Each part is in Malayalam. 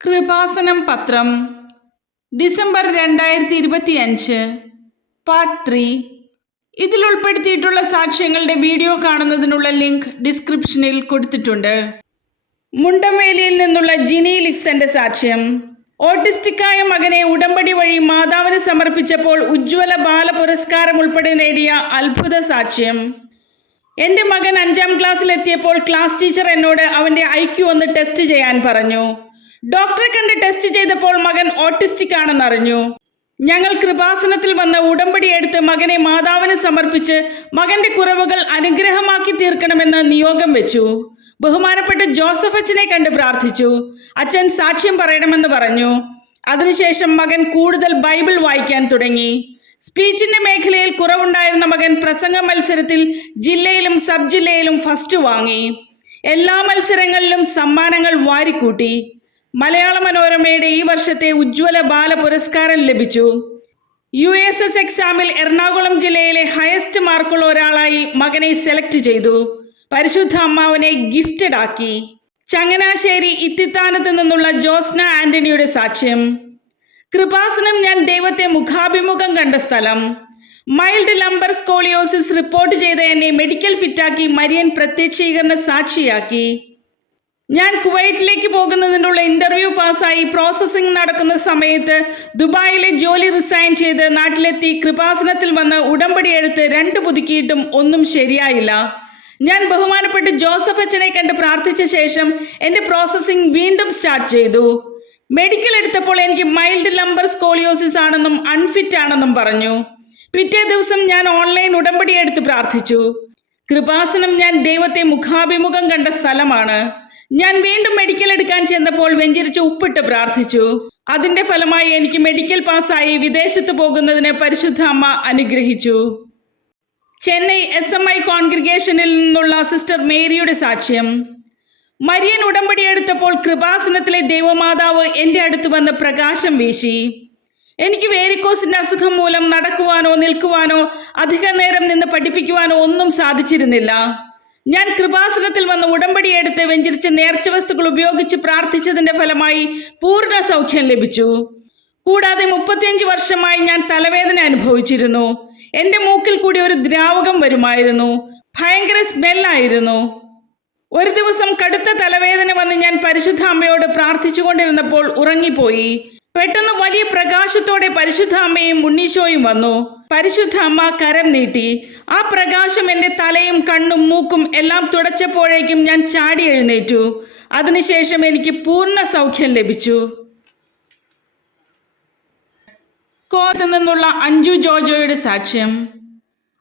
കൃപാസനം പത്രം ഡിസംബർ 2025 പാർട്ട് 3. ഇതിൽ ഉൾപ്പെടുത്തിയിട്ടുള്ള സാക്ഷ്യങ്ങളുടെ വീഡിയോ കാണുന്നതിനുള്ള ലിങ്ക് ഡിസ്ക്രിപ്ഷനിൽ കൊടുത്തിട്ടുണ്ട്. മുണ്ടംവേലിയിൽ നിന്നുള്ള ജിനി ലിക്സന്റെ സാക്ഷ്യം. ഓട്ടിസ്റ്റിക്കായ മകനെ ഉടമ്പടി വഴി മാതാവിന് സമർപ്പിച്ചപ്പോൾ ഉജ്ജ്വല ബാല പുരസ്കാരം ഉൾപ്പെടെ നേടിയ അത്ഭുത സാക്ഷ്യം. എൻ്റെ മകൻ 5ാം ക്ലാസ്സിലെത്തിയപ്പോൾ ക്ലാസ് ടീച്ചർ എന്നോട് അവൻ്റെ IQ ഒന്ന് ടെസ്റ്റ് ചെയ്യാൻ പറഞ്ഞു. ഡോക്ടറെ കണ്ട് ടെസ്റ്റ് ചെയ്തപ്പോൾ മകൻ ഓട്ടിസ്റ്റിക് ആണെന്നറിഞ്ഞു. ഞങ്ങൾ കൃപാസനത്തിൽ വന്ന് ഉടമ്പടി എടുത്ത് മകനെ മാതാവിന് സമർപ്പിച്ച് മകന്റെ കുറവുകൾ അനുഗ്രഹമാക്കി തീർക്കണമെന്ന് നിയോഗം വെച്ചു. ബഹുമാനപ്പെട്ട ജോസഫ് അച്ഛനെ കണ്ട് പ്രാർത്ഥിച്ചു. അച്ഛൻ സാക്ഷ്യം പറയണമെന്ന് പറഞ്ഞു. അതിനുശേഷം മകൻ കൂടുതൽ ബൈബിൾ വായിക്കാൻ തുടങ്ങി. സ്പീച്ചിന്റെ മേഖലയിൽ കുറവുണ്ടായിരുന്ന മകൻ പ്രസംഗ മത്സരത്തിൽ ജില്ലയിലും സബ് ജില്ലയിലും ഫസ്റ്റ് വാങ്ങി. എല്ലാ മത്സരങ്ങളിലും സമ്മാനങ്ങൾ വാരിക്കൂട്ടി. മലയാള മനോരമയുടെ ഈ വർഷത്തെ ഉജ്ജ്വല ബാല പുരസ്കാരം ലഭിച്ചു. USS എക്സാമിൽ എറണാകുളം ജില്ലയിലെ ഹയസ്റ്റ് മാർക്കുള്ള ഒരാളായി മകനെ സെലക്ട് ചെയ്തു. പരിശുദ്ധ അമ്മാവനെ ഗിഫ്റ്റഡ് ആക്കി. ചങ്ങനാശ്ശേരി ഇത്തിത്താനത്ത് നിന്നുള്ള ജോസ്ന ആന്റണിയുടെ സാക്ഷ്യം. കൃപാസനം ഞാൻ ദൈവത്തെ മുഖാഭിമുഖം കണ്ട സ്ഥലം. മൈൽഡ് ലംബർ സ്കോളിയോസിസ് റിപ്പോർട്ട് ചെയ്ത എന്നെ മെഡിക്കൽ ഫിറ്റാക്കി മരിയൻ പ്രത്യക്ഷീകരണ സാക്ഷിയാക്കി. ഞാൻ കുവൈറ്റിലേക്ക് പോകുന്നതിനുള്ള ഇന്റർവ്യൂ പാസ്സായി പ്രോസസ്സിംഗ് നടക്കുന്ന സമയത്ത് ദുബായിലെ ജോലി റിസൈൻ ചെയ്ത് നാട്ടിലെത്തി കൃപാസനത്തിൽ വന്ന് ഉടമ്പടി എടുത്ത് 2 പുതുക്കിയിട്ടും ഒന്നും ശരിയായില്ല. ഞാൻ ബഹുമാനപ്പെട്ട ജോസഫ് അച്ഛനെ കണ്ട് പ്രാർത്ഥിച്ച ശേഷം എൻ്റെ പ്രോസസ്സിംഗ് വീണ്ടും സ്റ്റാർട്ട് ചെയ്തു. മെഡിക്കൽ എടുത്തപ്പോൾ എനിക്ക് മൈൽഡ് ലംബർ സ്കോളിയോസിസ് ആണെന്നും അൺഫിറ്റ് ആണെന്നും പറഞ്ഞു. പിറ്റേ ദിവസം ഞാൻ ഓൺലൈൻ ഉടമ്പടി എടുത്ത് പ്രാർത്ഥിച്ചു. കൃപാസനം ഞാൻ ദൈവത്തെ മുഖാഭിമുഖം കണ്ട സ്ഥലമാണ്. ഞാൻ വീണ്ടും മെഡിക്കൽ എടുക്കാൻ ചെന്നപ്പോൾ വെഞ്ചരിച്ച് ഉപ്പിട്ട് പ്രാർത്ഥിച്ചു. അതിന്റെ ഫലമായി എനിക്ക് മെഡിക്കൽ പാസ്സായി വിദേശത്ത് പോകുന്നതിന് പരിശുദ്ധ അമ്മ അനുഗ്രഹിച്ചു. ചെന്നൈ SMI കോൺഗ്രിഗേഷനിൽ നിന്നുള്ള സിസ്റ്റർ മേരിയുടെ സാക്ഷ്യം. മരിയൻ ഉടമ്പടി എടുത്തപ്പോൾ കൃപാസനത്തിലെ ദൈവമാതാവ് എൻ്റെ അടുത്ത് വന്ന് പ്രകാശം വീശി. എനിക്ക് വേരിക്കോസിന്റെ അസുഖം മൂലം നടക്കുവാനോ നിൽക്കുവാനോ അധിക നേരം നിന്ന് പഠിപ്പിക്കുവാനോ ഒന്നും സാധിച്ചിരുന്നില്ല. ഞാൻ കൃപാസനത്തിൽ വന്ന് ഉടമ്പടി എടുത്ത് വെഞ്ചരിച്ച നേർച്ച വസ്തുക്കൾ ഉപയോഗിച്ച് പ്രാർത്ഥിച്ചതിന്റെ ഫലമായി പൂർണ്ണ സൗഖ്യം ലഭിച്ചു. കൂടാതെ 35 വർഷമായി ഞാൻ തലവേദന അനുഭവിച്ചിരുന്നു. എൻ്റെ മൂക്കിൽ കൂടി ഒരു ദ്രാവകം വരുമായിരുന്നു. ഭയങ്കര സ്മെല്ലായിരുന്നു. ഒരു ദിവസം കടുത്ത തലവേദന വന്ന് ഞാൻ പരിശുദ്ധ അമ്മയോട് പ്രാർത്ഥിച്ചുകൊണ്ടിരുന്നപ്പോൾ ഉറങ്ങിപ്പോയി. പെട്ടെന്ന് വലിയ പ്രകാശത്തോടെ പരിശുദ്ധ അമ്മയും ഉണ്ണീശോയും വന്നു. പരിശുദ്ധ അമ്മ കരം നീട്ടി. ആ പ്രകാശം എൻ്റെ തലയും കണ്ണും മൂക്കും എല്ലാം തുടച്ചപ്പോഴേക്കും ഞാൻ ചാടി എഴുന്നേറ്റു. അതിനുശേഷം എനിക്ക് പൂർണ്ണ സൗഖ്യം ലഭിച്ചു. കോത്ത് നിന്നുള്ള അഞ്ജു ജോജോയുടെ സാക്ഷ്യം.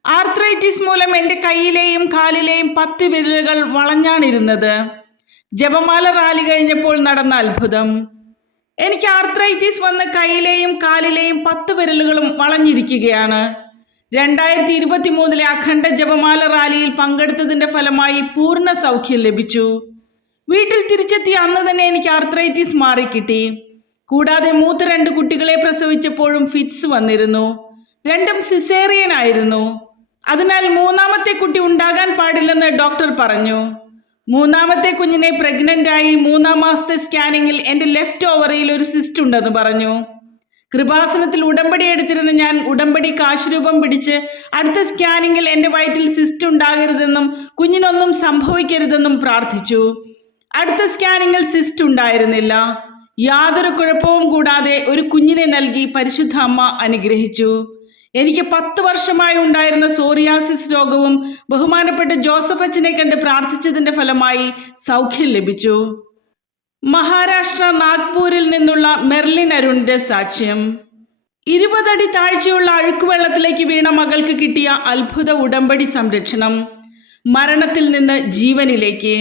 ആർത്രൈറ്റിസ് മൂലം എൻ്റെ കൈയിലെയും കാലിലെയും 10 വിരലുകൾ വളഞ്ഞാണിരുന്നത്. ജപമാല റാലി കഴിഞ്ഞപ്പോൾ നടന്ന അത്ഭുതം. എനിക്ക് ആർത്രൈറ്റിസ് വന്ന് കൈയിലെയും കാലിലെയും 10 വിരലുകളും വളഞ്ഞിരിക്കുകയാണ്. 2023 അഖണ്ഡ ജപമാല റാലിയിൽ പങ്കെടുത്തതിന്റെ ഫലമായി പൂർണ്ണ സൗഖ്യം ലഭിച്ചു. വീട്ടിൽ തിരിച്ചെത്തിയ അന്ന് തന്നെ എനിക്ക് ആർത്രൈറ്റിസ് മാറിക്കിട്ടി. കൂടാതെ മൂത്ത 2 കുട്ടികളെ പ്രസവിച്ചപ്പോഴും ഫിറ്റ്സ് വന്നിരുന്നു. 2ഉം സിസേറിയൻ ആയിരുന്നു. അതിനാൽ 3ാമത്തെ കുട്ടി ഉണ്ടാകാൻ പാടില്ലെന്ന് ഡോക്ടർ പറഞ്ഞു. 3ാമത്തെ കുഞ്ഞിനെ പ്രഗ്നന്റ് ആയി 3ാം മാസത്തെ സ്കാനിങ്ങിൽ എൻ്റെ ലെഫ്റ്റ് ഓവറിയിൽ ഒരു സിസ്റ്റ് ഉണ്ടെന്ന് പറഞ്ഞു. കൃപാസനത്തിൽ ഉടമ്പടി എടുത്തിരുന്ന ഞാൻ ഉടമ്പടി കാശുരൂപം പിടിച്ച് അടുത്ത സ്കാനിങ്ങിൽ എൻ്റെ വയറ്റിൽ സിസ്റ്റ് ഉണ്ടാകരുതെന്നും കുഞ്ഞിനൊന്നും സംഭവിക്കരുതെന്നും പ്രാർത്ഥിച്ചു. അടുത്ത സ്കാനിങ്ങിൽ സിസ്റ്റ് ഉണ്ടായിരുന്നില്ല. യാതൊരു കുഴപ്പവും കൂടാതെ ഒരു കുഞ്ഞിനെ നൽകി പരിശുദ്ധ അമ്മ അനുഗ്രഹിച്ചു. എനിക്ക് 10 വർഷമായി ഉണ്ടായിരുന്ന സോറിയാസിസ് രോഗവും ബഹുമാനപ്പെട്ട ജോസഫ് അച്ഛനെ കണ്ട് പ്രാർത്ഥിച്ചതിന്റെ ഫലമായി സൗഖ്യം ലഭിച്ചു. മഹാരാഷ്ട്ര നാഗ്പൂരിൽ നിന്നുള്ള മെർലിൻ അരുണിന്റെ സാക്ഷ്യം. 20 അടി താഴ്ചയുള്ള അഴുക്കുവെള്ളത്തിലേക്ക് വീണ മകൾക്ക് കിട്ടിയ അത്ഭുത ഉടമ്പടി സംരക്ഷണം. മരണത്തിൽ നിന്ന് ജീവനിലേക്ക്.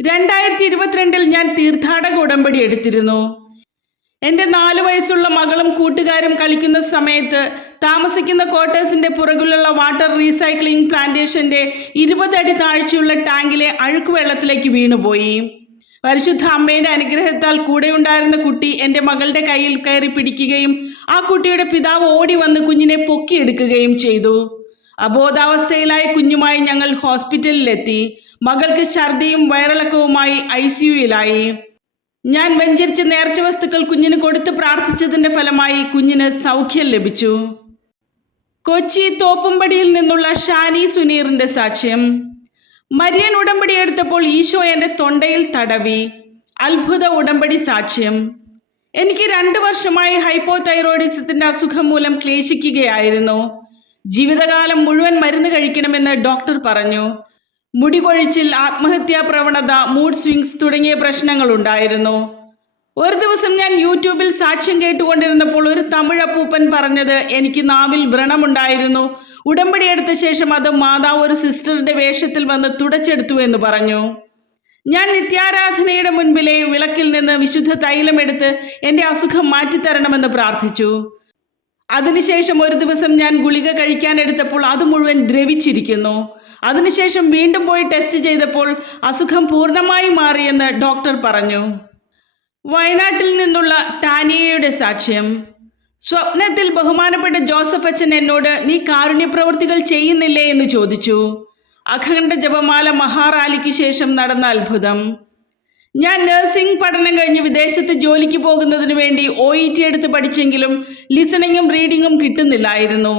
2022 ഞാൻ തീർത്ഥാടക ഉടമ്പടി എടുത്തിരുന്നു. എൻ്റെ 4 വയസ്സുള്ള മകളും കൂട്ടുകാരും കളിക്കുന്ന സമയത്ത് താമസിക്കുന്ന ക്വാർട്ടേഴ്സിന്റെ പുറകിലുള്ള വാട്ടർ റീസൈക്ലിംഗ് പ്ലാന്റേഷന്റെ 20 അടി താഴ്ചയുള്ള ടാങ്കിലെ അഴുക്കുവെള്ളത്തിലേക്ക് വീണുപോയി. പരിശുദ്ധ അമ്മയുടെ അനുഗ്രഹത്താൽ കൂടെയുണ്ടായിരുന്ന കുട്ടി എൻ്റെ മകളുടെ കയ്യിൽ കയറി പിടിക്കുകയും ആ കുട്ടിയുടെ പിതാവ് ഓടി വന്ന് കുഞ്ഞിനെ പൊക്കിയെടുക്കുകയും ചെയ്തു. അബോധാവസ്ഥയിലായ കുഞ്ഞുമായി ഞങ്ങൾ ഹോസ്പിറ്റലിലെത്തി. മകൾക്ക് ഛർദിയും വയറിളക്കവുമായി ICUയിലായി. ഞാൻ വെഞ്ചരിച്ച നേർച്ച വസ്തുക്കൾ കുഞ്ഞിന് കൊടുത്ത് പ്രാർത്ഥിച്ചതിന്റെ ഫലമായി കുഞ്ഞിന് സൗഖ്യം ലഭിച്ചു. കൊച്ചി തോപ്പുംപടിയിൽ നിന്നുള്ള ഷാനി സുനീറിന്റെ സാക്ഷ്യം. മരിയൻ ഉടമ്പടി എടുത്തപ്പോൾ ഈശോ എൻ്റെ തൊണ്ടയിൽ തടവി. അത്ഭുത ഉടമ്പടി സാക്ഷ്യം. എനിക്ക് 2 വർഷമായി ഹൈപ്പോതൈറോയിഡിസത്തിന്റെ അസുഖം മൂലം ക്ലേശിക്കുകയായിരുന്നു. ജീവിതകാലം മുഴുവൻ മരുന്ന് കഴിക്കണമെന്ന് ഡോക്ടർ പറഞ്ഞു. മുടി കൊഴിച്ചിൽ, ആത്മഹത്യാ പ്രവണത, മൂഡ് സ്വിങ്സ് തുടങ്ങിയ പ്രശ്നങ്ങൾ ഉണ്ടായിരുന്നു. ഒരു ദിവസം ഞാൻ യൂട്യൂബിൽ സാക്ഷ്യം കേട്ടുകൊണ്ടിരുന്നപ്പോൾ ഒരു തമിഴ് അപ്പൂപ്പൻ പറഞ്ഞത് എനിക്ക് നാവിൽ വ്രണമുണ്ടായിരുന്നു. ഉടമ്പടി എടുത്ത ശേഷം അത് മാതാവ് ഒരു സിസ്റ്ററുടെ വേഷത്തിൽ വന്ന് തുടച്ചെടുത്തു എന്ന് പറഞ്ഞു. ഞാൻ നിത്യാരാധനയുടെ മുൻപിലെ വിളക്കിൽ നിന്ന് വിശുദ്ധ തൈലമെടുത്ത് എൻ്റെ അസുഖം മാറ്റിത്തരണമെന്ന് പ്രാർത്ഥിച്ചു. അതിനുശേഷം ഒരു ദിവസം ഞാൻ ഗുളിക കഴിക്കാൻ എടുത്തപ്പോൾ അത് മുഴുവൻ ദ്രവിച്ചിരിക്കുന്നു. അതിനുശേഷം വീണ്ടും പോയി ടെസ്റ്റ് ചെയ്തപ്പോൾ അസുഖം പൂർണ്ണമായി മാറിയെന്ന് ഡോക്ടർ പറഞ്ഞു. വയനാട്ടിൽ നിന്നുള്ള ടാനിയയുടെ സാക്ഷ്യം. സ്വപ്നത്തിൽ ബഹുമാനപ്പെട്ട ജോസഫ് അച്ഛൻ എന്നോട് നീ കാരുണ്യപ്രവൃത്തികൾ ചെയ്യുന്നില്ലേ എന്ന് ചോദിച്ചു. അഖണ്ഡ ജപമാല മഹാറാലിക്ക് ശേഷം നടന്ന അത്ഭുതം. ഞാൻ നഴ്സിംഗ് പഠനം കഴിഞ്ഞ് വിദേശത്ത് ജോലിക്ക് പോകുന്നതിന് വേണ്ടി OET എടുത്ത് പഠിച്ചെങ്കിലും ലിസണിങ്ങും റീഡിങ്ങും കിട്ടുന്നില്ലായിരുന്നു.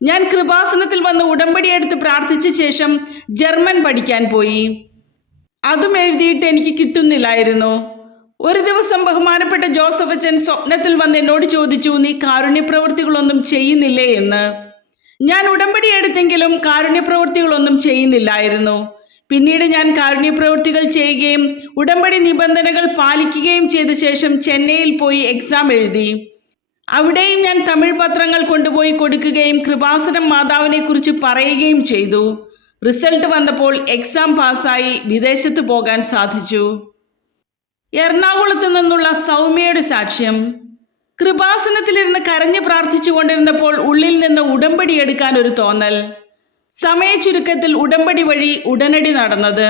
ഞാൻ കൃപാസനത്തിൽ വന്ന് ഉടമ്പടി എടുത്ത് പ്രാർത്ഥിച്ച ശേഷം ജർമ്മൻ പഠിക്കാൻ പോയി. അതും എഴുതിയിട്ട് എനിക്ക് കിട്ടുന്നില്ലായിരുന്നു. ഒരു ദിവസം ബഹുമാനപ്പെട്ട ജോസഫ് അച്ഛൻ സ്വപ്നത്തിൽ വന്ന് എന്നോട് ചോദിച്ചു, നീ കാരുണ്യപ്രവൃത്തികളൊന്നും ചെയ്യുന്നില്ലേ എന്ന്. ഞാൻ ഉടമ്പടി എടുത്തെങ്കിലും കാരുണ്യപ്രവൃത്തികളൊന്നും ചെയ്യുന്നില്ലായിരുന്നു. പിന്നീട് ഞാൻ കാരുണ്യപ്രവൃത്തികൾ ചെയ്യുകയും ഉടമ്പടി നിബന്ധനകൾ പാലിക്കുകയും ചെയ്ത ശേഷം ചെന്നൈയിൽ പോയി എക്സാം എഴുതി. അവിടെയും ഞാൻ തമിഴ് പത്രങ്ങൾ കൊണ്ടുപോയി കൊടുക്കുകയും കൃപാസനം മാതാവിനെ കുറിച്ച് പറയുകയും ചെയ്തു. റിസൾട്ട് വന്നപ്പോൾ എക്സാം പാസ്സായി വിദേശത്ത് പോകാൻ സാധിച്ചു. എറണാകുളത്ത് നിന്നുള്ള സൗമ്യയുടെ സാക്ഷ്യം. കൃപാസനത്തിലിരുന്ന് കരഞ്ഞു പ്രാർത്ഥിച്ചു കൊണ്ടിരുന്നപ്പോൾ ഉള്ളിൽ നിന്ന് ഉടമ്പടി എടുക്കാൻ ഒരു തോന്നൽ. സമയ ചുരുക്കത്തിൽ ഉടമ്പടി വഴി ഉടനടി നടന്നത്.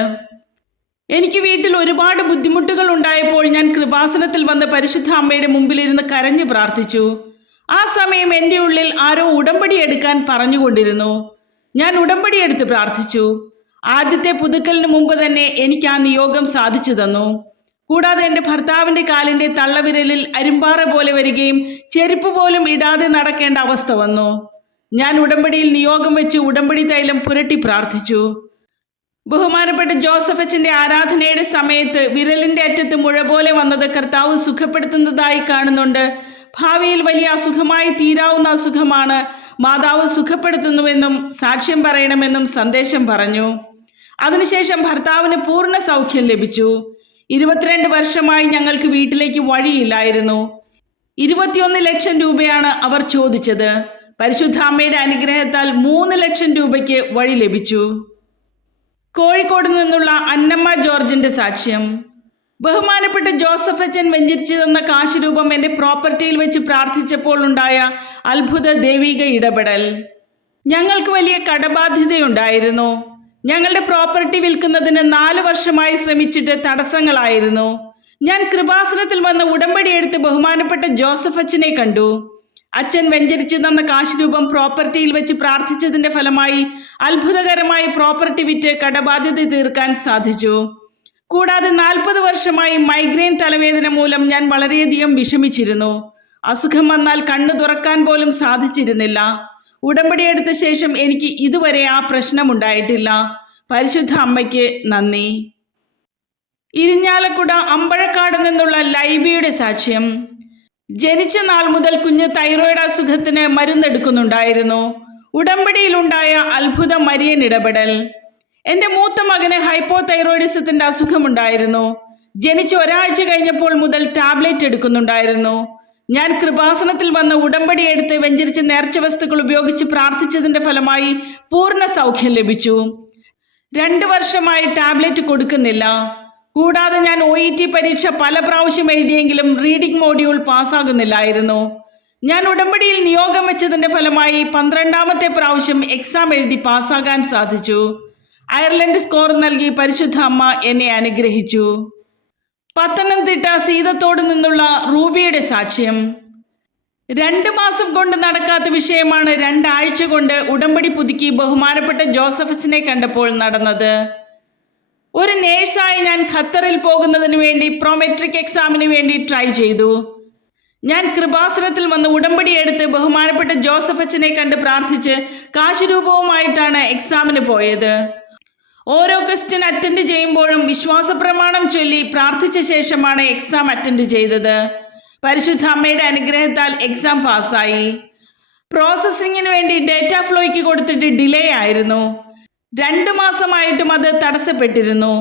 എനിക്ക് വീട്ടിൽ ഒരുപാട് ബുദ്ധിമുട്ടുകൾ ഉണ്ടായപ്പോൾ ഞാൻ കൃപാസനത്തിൽ വന്ന് പരിശുദ്ധ അമ്മയുടെ മുമ്പിലിരുന്ന് കരഞ്ഞു പ്രാർത്ഥിച്ചു. ആ സമയം എൻ്റെ ഉള്ളിൽ ആരോ ഉടമ്പടി എടുക്കാൻ പറഞ്ഞുകൊണ്ടിരുന്നു. ഞാൻ ഉടമ്പടി എടുത്ത് പ്രാർത്ഥിച്ചു. ആദ്യത്തെ പുതുക്കലിന് മുമ്പ് തന്നെ എനിക്ക് ആ നിയോഗം സാധിച്ചു തന്നു. കൂടാതെ എൻ്റെ ഭർത്താവിൻ്റെ കാലിൻ്റെ തള്ളവിരലിൽ അരിമ്പാറ പോലെ വരികയും ചെരുപ്പ് പോലും ഇടാതെ നടക്കേണ്ട അവസ്ഥ വന്നു. ഞാൻ ഉടമ്പടിയിൽ നിയോഗം വെച്ച് ഉടമ്പടി തൈലം പുരട്ടി പ്രാർത്ഥിച്ചു. ബഹുമാനപ്പെട്ട ജോസഫ് അച്ഛൻ്റെ ആരാധനയുടെ സമയത്ത് വിരലിൻ്റെ അറ്റത്ത് മുഴ പോലെ വന്നത് കർത്താവ് സുഖപ്പെടുത്തുന്നതായി കാണുന്നുണ്ട്. ഭാവിയിൽ വലിയ അസുഖമായി തീരാവുന്ന അസുഖമാണ്. മാതാവ് സുഖപ്പെടുത്തുന്നുവെന്നും സാക്ഷ്യം പറയണമെന്നും സന്ദേശം പറഞ്ഞു. അതിനുശേഷം ഭർത്താവിന് പൂർണ്ണ സൗഖ്യം ലഭിച്ചു. 22 വർഷമായി ഞങ്ങൾക്ക് വീട്ടിലേക്ക് വഴിയില്ലായിരുന്നു. 21 ലക്ഷം രൂപയാണ് അവർ ചോദിച്ചത്. പരിശുദ്ധ അമ്മയുടെ അനുഗ്രഹത്താൽ 3 ലക്ഷം രൂപയ്ക്ക് വഴി ലഭിച്ചു. കോഴിക്കോട് നിന്നുള്ള അന്നമ്മ ജോർജിന്റെ സാക്ഷ്യം. ബഹുമാനപ്പെട്ട ജോസഫ് അച്ഛൻ വെഞ്ചരിച്ചു തന്ന കാശ് രൂപം എൻ്റെ പ്രോപ്പർട്ടിയിൽ വെച്ച് പ്രാർത്ഥിച്ചപ്പോൾ ഉണ്ടായ അത്ഭുത ദൈവിക ഇടപെടൽ. ഞങ്ങൾക്ക് വലിയ കടബാധ്യതയുണ്ടായിരുന്നു. ഞങ്ങളുടെ പ്രോപ്പർട്ടി വിൽക്കുന്നതിന് 4 വർഷമായി ശ്രമിച്ചിട്ട് തടസ്സങ്ങളായിരുന്നു. ഞാൻ കൃപാസനത്തിൽ വന്ന് ഉടമ്പടി എടുത്ത് ബഹുമാനപ്പെട്ട ജോസഫ് അച്ഛനെ കണ്ടു. അച്ഛൻ വെഞ്ചരിച്ചു തന്ന കാശ് രൂപം പ്രോപ്പർട്ടിയിൽ വെച്ച് പ്രാർത്ഥിച്ചതിന്റെ ഫലമായി അത്ഭുതകരമായി പ്രോപ്പർട്ടി വിറ്റ് കടബാധ്യത തീർക്കാൻ സാധിച്ചു. കൂടാതെ 40 വർഷമായി മൈഗ്രെയിൻ തലവേദന മൂലം ഞാൻ വളരെയധികം വിഷമിച്ചിരുന്നു. അസുഖം വന്നാൽ കണ്ണു തുറക്കാൻ പോലും സാധിച്ചിരുന്നില്ല. ഉടമ്പടി എടുത്ത ശേഷം എനിക്ക് ഇതുവരെ ആ പ്രശ്നമുണ്ടായിട്ടില്ല. പരിശുദ്ധ അമ്മയ്ക്ക് നന്ദി. ഇരിഞ്ഞാലക്കുട അമ്പഴക്കാട് നിന്നുള്ള ലൈബിയുടെ സാക്ഷ്യം. ജനിച്ച നാൾ മുതൽ കുഞ്ഞ് തൈറോയ്ഡ് അസുഖത്തിന് മരുന്നെടുക്കുന്നുണ്ടായിരുന്നു. ഉടമ്പടിയിലുണ്ടായ അത്ഭുത മരിയൻ ഇടപെടൽ. എൻ്റെ മൂത്ത മകന് ഹൈപ്പോതൈറോയിഡിസത്തിന്റെ അസുഖമുണ്ടായിരുന്നു. ജനിച്ച് ഒരാഴ്ച കഴിഞ്ഞപ്പോൾ മുതൽ ടാബ്ലറ്റ് എടുക്കുന്നുണ്ടായിരുന്നു. ഞാൻ കൃപാസനത്തിൽ വന്ന് ഉടമ്പടി എടുത്ത് വെഞ്ചരിച്ച നേർച്ച വസ്തുക്കൾ ഉപയോഗിച്ച് പ്രാർത്ഥിച്ചതിന്റെ ഫലമായി പൂർണ്ണ സൗഖ്യം ലഭിച്ചു. 2 വർഷമായി ടാബ്ലറ്റ് കൊടുക്കുന്നില്ല. കൂടാതെ ഞാൻ OET പരീക്ഷ പല പ്രാവശ്യം എഴുതിയെങ്കിലും റീഡിംഗ് മോഡ്യൂൾ പാസ്സാകുന്നില്ലായിരുന്നു. ഞാൻ ഉടമ്പടിയിൽ നിയോഗം വെച്ചതിന്റെ ഫലമായി 12ാമത്തെ പ്രാവശ്യം എക്സാം എഴുതി പാസ്സാകാൻ സാധിച്ചു. അയർലൻഡ് സ്കോർ നൽകി പരിശുദ്ധ അമ്മ എന്നെ അനുഗ്രഹിച്ചു. പത്തനംതിട്ട സീതത്തോട് നിന്നുള്ള റൂബിയുടെ സാക്ഷ്യം. 2 മാസം കൊണ്ട് നടക്കാത്ത വിഷയമാണ് 2 ആഴ്ച കൊണ്ട് ഉടമ്പടി പുതുക്കി ബഹുമാനപ്പെട്ട ജോസഫിനെ കണ്ടപ്പോൾ നടന്നത്. ഒരു നേഴ്സായി ഞാൻ ഖത്തറിൽ പോകുന്നതിന് വേണ്ടി പ്രോമെട്രിക് എക്സാമിന് വേണ്ടി ട്രൈ ചെയ്തു. ഞാൻ കൃപാസനത്തിൽ വന്ന് ഉടമ്പടി എടുത്ത് ബഹുമാനപ്പെട്ട ജോസഫ് അച്ഛനെ കണ്ട് പ്രാർത്ഥിച്ച് കാശുരൂപവുമായിട്ടാണ് എക്സാമിന് പോയത്. ഓരോ ക്വസ്റ്റ്യൻ അറ്റൻഡ് ചെയ്യുമ്പോഴും വിശ്വാസ പ്രമാണം ചൊല്ലി പ്രാർത്ഥിച്ച ശേഷമാണ് എക്സാം അറ്റൻഡ് ചെയ്തത്. പരിശുദ്ധ അമ്മയുടെ അനുഗ്രഹത്താൽ എക്സാം പാസ്സായി. പ്രോസസ്സിങ്ങിന് വേണ്ടി ഡേറ്റ ഫ്ലോയ്ക്ക് കൊടുത്തിട്ട് ഡിലേ ആയിരുന്നു. 2 മാസമായിട്ടും അത് തടസ്സപ്പെട്ടിരുന്നു.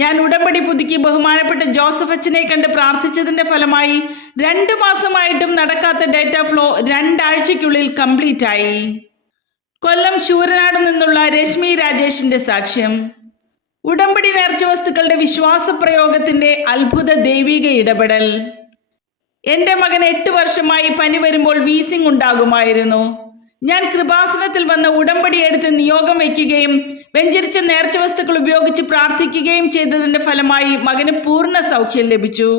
ഞാൻ ഉടമ്പടി പുതുക്കി ബഹുമാനപ്പെട്ട ജോസഫ് അച്ഛനെ കണ്ട് പ്രാർത്ഥിച്ചതിന്റെ ഫലമായി 2 മാസമായിട്ടും നടക്കാത്ത ഡേറ്റ ഫ്ലോ 2 ആഴ്ചയ്ക്കുള്ളിൽ കംപ്ലീറ്റ് ആയി. കൊല്ലം ശൂരനാട് നിന്നുള്ള രശ്മി രാജേഷിന്റെ സാക്ഷ്യം. ഉടമ്പടി നേർച്ച വസ്തുക്കളുടെ വിശ്വാസ പ്രയോഗത്തിന്റെ അത്ഭുത ദൈവിക ഇടപെടൽ. എൻ്റെ മകൻ 8 വർഷമായി പനി വരുമ്പോൾ വീസിംഗ് ഉണ്ടാകുമായിരുന്നു. ഞാൻ കൃപാസനത്തിൽ വന്ന് ഉടമ്പടി എടുത്ത് നിയോഗം വയ്ക്കുകയും വെഞ്ചരിച്ച നേർച്ച വസ്തുക്കൾ ഉപയോഗിച്ച് പ്രാർത്ഥിക്കുകയും ചെയ്തതിന്റെ ഫലമായി മകന് പൂർണ്ണ സൗഖ്യം ലഭിച്ചു.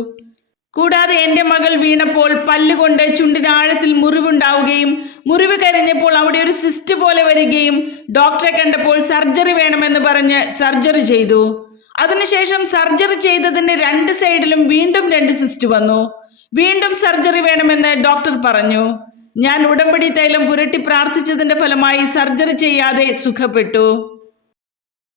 കൂടാതെ എൻ്റെ മകൾ വീണപ്പോൾ പല്ലുകൊണ്ട് ചുണ്ടിന് ആഴത്തിൽ മുറിവുണ്ടാവുകയും മുറിവ് കരിഞ്ഞപ്പോൾ അവിടെ ഒരു സിസ്റ്റ് പോലെ വരികയും ഡോക്ടറെ കണ്ടപ്പോൾ സർജറി വേണമെന്ന് പറഞ്ഞ് സർജറി ചെയ്തു. അതിനുശേഷം സർജറി ചെയ്തതിന് 2 സൈഡിലും വീണ്ടും 2 സിസ്റ്റ് വന്നു. വീണ്ടും സർജറി വേണമെന്ന് ഡോക്ടർ പറഞ്ഞു. ഞാൻ ഉടമ്പടി തൈലം പുരട്ടി പ്രാർത്ഥിച്ചതിന്റെ ഫലമായി സർജറി ചെയ്യാതെ സുഖപ്പെട്ടു.